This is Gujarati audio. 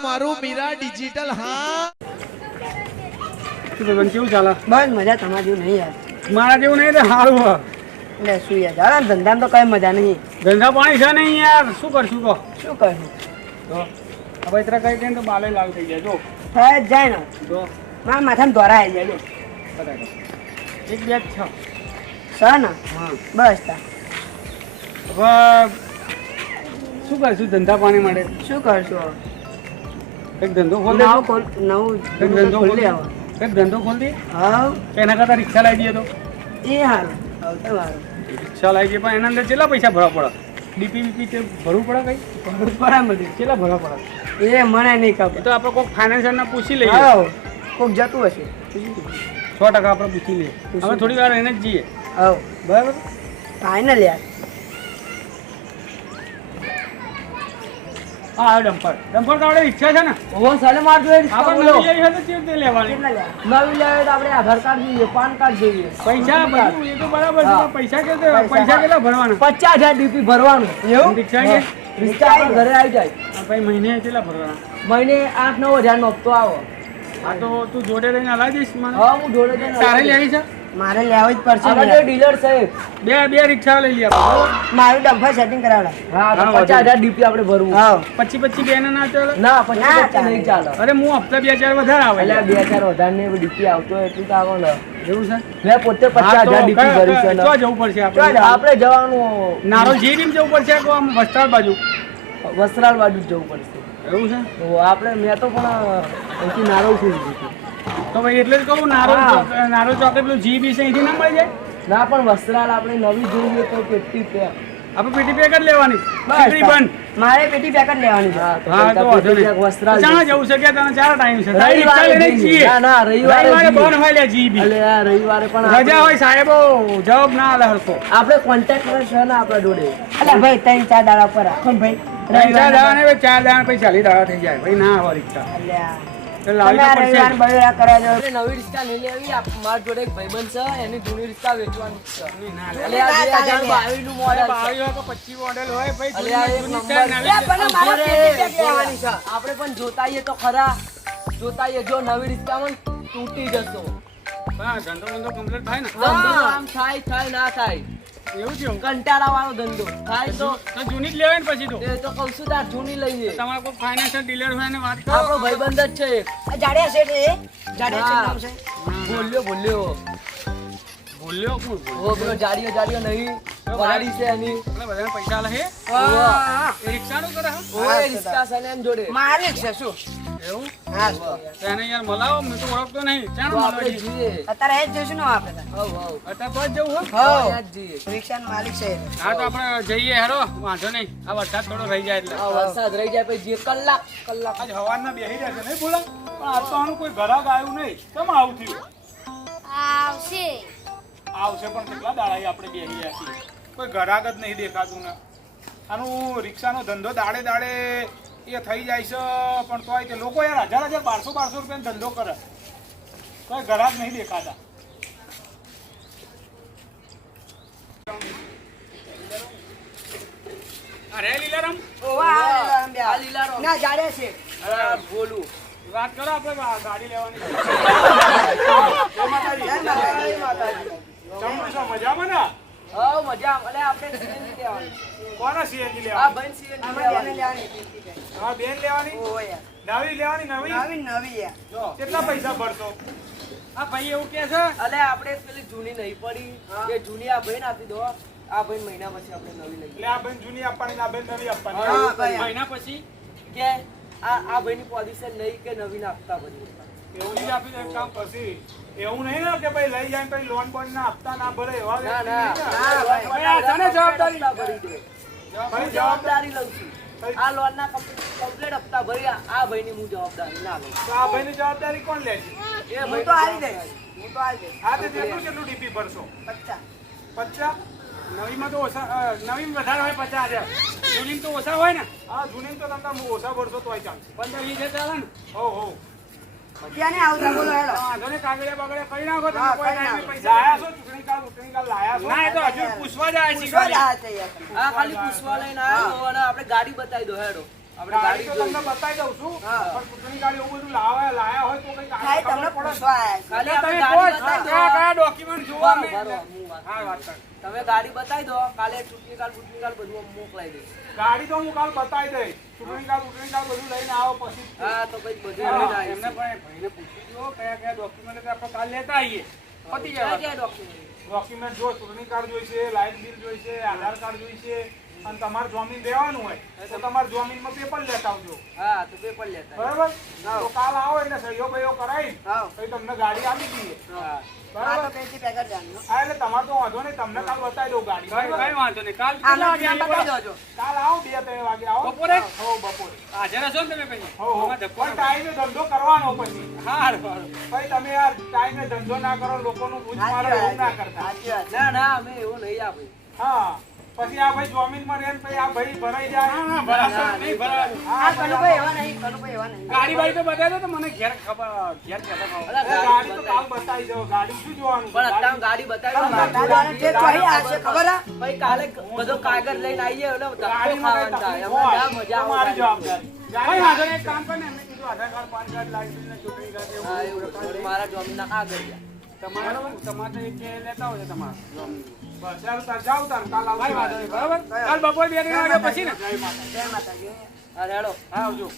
મારું મીરા ડિજિટલ હા. શું ભગવાન કેવું ચાલે? બસ મજા તમારી જેવું નહીં યાર. મારા જેવું નહીં તો સારું હ એટલે શું યાર જાણે ધંધામાં તો કઈ મજા નહીં. ધંધા પાણી છે નહીં યાર. શું કરશું કહો? શું કરશું? તો હવે ઇતરા કઈ કઈ તો બાલે લાલ થઈ જાય. જો. થાય જ જાય ને. તો મારા માથામાં ધોરા આવી જાય જો. બરાબર. એક બે છ. છ ને? હા. બસ તા. હવે શું કરશું ધંધા પાણી માટે? શું કરશું હવે? કંઈક ધંધો ખોલ દે. નવું ખોલ નવો એક ધંધો ખોલ દે. આવો એક ધંધો ખોલ દે. હા એના કરતાં રિક્ષા લાવી દઈએ તો. એ સારું હવે હારું. રિક્ષા લાવી દઈએ પણ એના અંદર કેટલા પૈસા ભરવા પડે? ડીપી બીપી તે ભરવું પડે કઈ? ભરવું પડે મને કેટલા ભરવા પડે? એ મને નહીં ખબર. તો આપણે કોઈક ફાઇનાન્સરને પૂછી લઈએ. હા કોક જતું હશે. સો ટકા આપણે પૂછી લઈએ. અમે થોડી વાર એને જ જઈએ. હા બરાબર? ફાઇનલ યાર હા આ ડમ્પર. ડમ્પર તો આપણે ઈચ્છા છે ને. ઓહો સાલે માર આપણે નવી લેવી હોય તો કેવી રીતે લેવાની? નવી લેવાય તો આપણે આધાર કાર્ડ જોઈએ પાન કાર્ડ જોઈએ. પૈસા બધું એ તો બરાબર છે પૈસા કે પૈસા કેટલા ભરવાના? પચાસ હજાર ડીપી ભરવાનું. એવું? રિક્ષા કે રિક્ષા ઘરે આવી જાય. ભાઈ મહિને કેટલા ભરવાના? મહિને આઠ નવ હજાર નો હપ્તો આવો. આ તો તું જોડે લઈને હલાવી દઈશ મને. હા હું જોડે જઈને તારે લેવી છે? મારે લેવું જ પડશે આપણે ડીલર સાહેબ બે બે રિક્ષા લઈ લઈએ? મારું ડમ્ફર સેટિંગ કરાવડા હા હા, પચાસ હજાર ડીપી આપણે ભરવું. હા. પછી પછી બે ના ચાલે? ના પછી પછી નહીં ચાલે. અરે હું હપ્તા બે ચાર વધારે આવે. એટલે બે ચાર વધારે ને ડીપી આવતો એટલું તો આવો ને. એવું છે? મેં પોતે પચાસ હા, તો હજાર ડીપી કયા- ભરી છે તો જવું પડશે આપણે? આપણે જવાનું નારોલ જીરીમ જવું પડશે કે આમ વસ્ત્રાલ બાજુ? વસ્ત્રાલ બાજુ જ જવું પડશે. એવું છે? તો આપણે મેં તો પણ લીધી હતી. તો ભાઈ એટલે જ કહું નારો નારો ચોક- પેલું જી બી છે અહીંથી ના મળી જાય? ના પણ વસ્ત્રાલ આપણે નવી જોઈએ તો કેટલી પે આપણે પેટી પેક જ લેવાની. બસ બંધ. મારે પેટી પેક જ લેવાની હા તો વાંધો નહીં. વસ્ત્રાલ ચાણા જવું છે કે તને ચાર ટાઈમ છે. રવિવારે લઈને જઈએ. ના ના રવિવારે. બંધ હોય લે જીબી અલે આ રવિવારે પણ રજા હોય સાહેબો જવાબ ના આલે હરખો. આપણે કોન્ટેક્ટ છે ને આપણા જોડે. અલે ભાઈ ત્રણ ચાર દાડા પર રાખો ભાઈ. ત્રણ ચાર દાડા ને ચાર દાડા પછી ચાલી દાડા થઈ જાય. ભાઈ ના આવે રિક્ષા. અલ્યા. એટલે લાવી તમે આ તો પડશે રવિવાર બવિવાર કરવા જાઓ. નવી રિક્ષા લઈ લેવી મારા જોડે એક ભાઈબંધ છે એની જૂની રિક્ષા વેચવાની છે ના લે. અલે આ 2022 નું model છે. બાવી હોય કે પચીસ મોડેલ હોય ભાઈ અલે આ એક જૂની નંબર જૂની છે. ચાર પણ. આપણે જોતાઈએ તો ખરા જોતાઈએ જો નવી રિક્ષામાં તૂટી જશો ધંધો કમ્પ્લીટ થાય ને આમ થાય થાય ના થાય એવું છે કંટાળા વાળો ધંધો. થાય તો જૂની જ લેવાય ને પછી તો. એ તો કહું છું તાર જૂની લઈએ તમારે કોઈ ફાઇનાન્શિયલ ડીલર હોય ને વાત કરો. આપણો ભાઈબંધ જ છે. જાડિયા શેઠ એ? જાડિયા શેઠ નામ છે? બોલ્યો બોલ્યો. બોલ્યો કોણ ઓ પેલો જાડીયો જાડીયો નહીં. વરાડી છે એની. બધાને પૈસા આલે હે ઓવા. એ કરે હા? રિક્ષા છે ને એમ જોડે. માલિક છે શું? એવું? હા તો યાર મલાવો મેં તો ઓળખતો નહીં. ચાણ આપણે મળવા જઈએ? જઈએ અત્યારે એ જ જઈશું ને આપણે હવ હવ. અત્યારે તો જ જવું હો? ત્યાં જ જઈએ. રિક્ષાનો માલિક છે. હા તો આપણે જઈએ હેરો વાંધો નહીં. આ વરસાદ થોડો રહી જાય એટલે. વરસાદ રહી જાય પછી જે કલાક કલાક. આજ હવાના બેહી રહ્યા છે નહીં બોલા પણ આજ તો આનું કોઈ ઘરાક આવ્યું નહીં. કેમ આવું થયું? આવશે. આવશે પણ કેટલા દાડા આપણે બેહી રહ્યા છીએ? કોઈ ઘરાક જ નહીં દેખાતું ને. આનું રિક્ષાનો ધંધો દાડે દાડે એ થઈ જાય છે પણ તોય તે લોકો યાર હજાર હજાર બારસો બારસો રૂપિયાનો ધંધો કરે. તોય ઘરા જ નહીં દેખાતા. અરે લીલારામ. આ ના જાડિયા શેઠ બોલું વાત કરો આપણે ગાડી લેવાની. મજામાં ને? હવ મજા અલે આપણે સીએનજી લેવાની. કોના સીએનજી આ ભાઈ સીએનજી લેવાની. લેવાની. હા બેન લેવાની? ઓહો યાર. નવી લેવાની નવી? નવી નવી યાર. જો, કેટલા પૈસા ભરશો? આ ભાઈ એવું કે છે? અલે આપણે પેલી જૂની નહીં પડી. કે જૂની આ ભાઈને આપી દો. આ ભાઈ મહિના પછી આપણે નવી લઈએ. એટલે આ બેન જૂની આપવાની આ નવી આપવાની. હા, ભાઈ. મહિના પછી? કે આ આ ભાઈની પોઝિશન નહીં કે નવી આપતા પછી એવું નહીં આપી દે કામ પછી. એવું નહીં ને કે ભાઈ લઈ જાય પછી લોન બોન ના આપતા ના ભરે એવા. ભાઈ, ભાઈ, જવાબદારી. ભાઈ લઉં છું. આ લોન ના કમ્પ્લીટ હપ્તા ભર્યા. આ- ભાઈ ની હું જવાબદારી ના લઉં. તો આ ભાઈની જવાબદારી કોણ લે છે? એ હું તો આવી જવાબદારી. હું તો આવી દઈશ. આ તે કેટલું કેટલું ડીપી ભરશો. પચાસ. પચાસ? નવીમાં તો ઓછા નવીન વધારે હોય પચાસ હજાર. જૂની તો ઓછા હોય ને? હા જૂની તો તમને ઓછા ભરશો તોય ચાલશે. પંદર વીસ હજાર ચાલે ને? હો હો. ત્યાં ને આવતા બોલો હેલો. વાંધો કાગળે કાગળિયા કરી નાખો તમે કોઈ કરી પૈસા આયા છો ચૂંટણી કાલ ચૂંટણી કાલ લાયા છો? ના એ તો હજુ પૂછવા જાય છે પૂછવા જાય છે આ ખાલી પૂછવા લઈને આવ્યો અને આપણે ગાડી બતાવી દો હેડો. ગાડી ગાડી તો તમને બતાવી દઉં છું પણ ચૂંટણી ગાડી એવું બધું લાવ્યા લાયા હોય તો કઈ હા, તમને પૂછવા ખાલી તમે આપણે કહો ગાડી કયા કયા દો. ડોક્યુમેન્ટ જોવા બરો, મેં બરો, હું વાત હા વાત કર. તમે ગાડી બતાવી દો કાલે ચૂંટણી કાલ ચૂંટણી કાલ બધું મોકલાઈ દઈશ. ગાડી તો હું કાલ બતાવી દઈશ. ચૂંટણી કાળ ચૂંટણી બધું લઈને આવો પછી. હા તો ભાઈ બધું એમને પણ ભાઈને પૂછી કયા કયા ડોક્યુમેન્ટ આપણે કાલ લેતા આવીએ. પતી જાય ક્યાં ક્યાં ડોક્યુમેન્ટ જો ચૂંટણી કાર્ડ જોઈશે લાઇટ બિલ જોઈશે આધાર કાર્ડ જોઈશે અને તમારે જમીન દેવાનું હોય તો તમારે જમીનમાં પેપર લેતા આવજો. હા તો પેપર લેતા બરાબર? તો કાલ આવો એટલે સહીઓ બહીઓ કરાવી હા. પછી તમને ગાડી આપી દઈએ. હા. હા, બરાબર? તો પેટી પેકેટ જાણજો. હા એટલે તમારે તો વાંધો નહીં તમને કાલ બતાવી દઉં ગાડી. કઈ વાંધો નહીં. કાલ આનું નામ બતાવી દેજો. કાલ આવો બે ત્રણ વાગે આવો. બપોરે? હો બપોરે. હાજર હશો ને તમે પછી. હો હો. પણ ટાઈમે ધંધો કરવાનો પછી. ભાઈ તમે યાર ટાઈમે ધંધો ના કરો લોકોનું પૂછ મારો એવું ના કરતા. ના ના અમે એવું નહીં આપે હા. પછી આ ભાઈ જમીનમાં રહે ને પછી આ ભાઈ ભરાઈ જાય. ભરાશો નહીં ભરાય. આ ભાઈ, કનુભાઈ એવા નહીં, કનુભાઈ એવા નહીં. ગાડી બાડી તો બતાવી દો તો મને ઘેર ખબર ઘેર. ગાડી તો કાલ બતાવી દો ગાડી શું જોવાનું? પણ અત્યારે ગાડી- ગાડી બતાવી છે ખબર? ભાઈ કાલે બધો કાગળ લઈને આવીએ એટલે તો મજા મારી જવાબદારી એક કામ કર ને. એમને કીધું Aadhaar card PAN card licence ને ચૂંટણી કાર્ડ એવું હા બધું એવું લખાવી દે. તમારે તમારે કે લેતા હોય તમારે. બસ ચાલો તાર જાઓ તાર કાલ આવજો. કઈ બરાબર? કાલ બપોર બે વાગ્યા પછી ને. જય માતા જય માતા હા હેડો હા આવજો.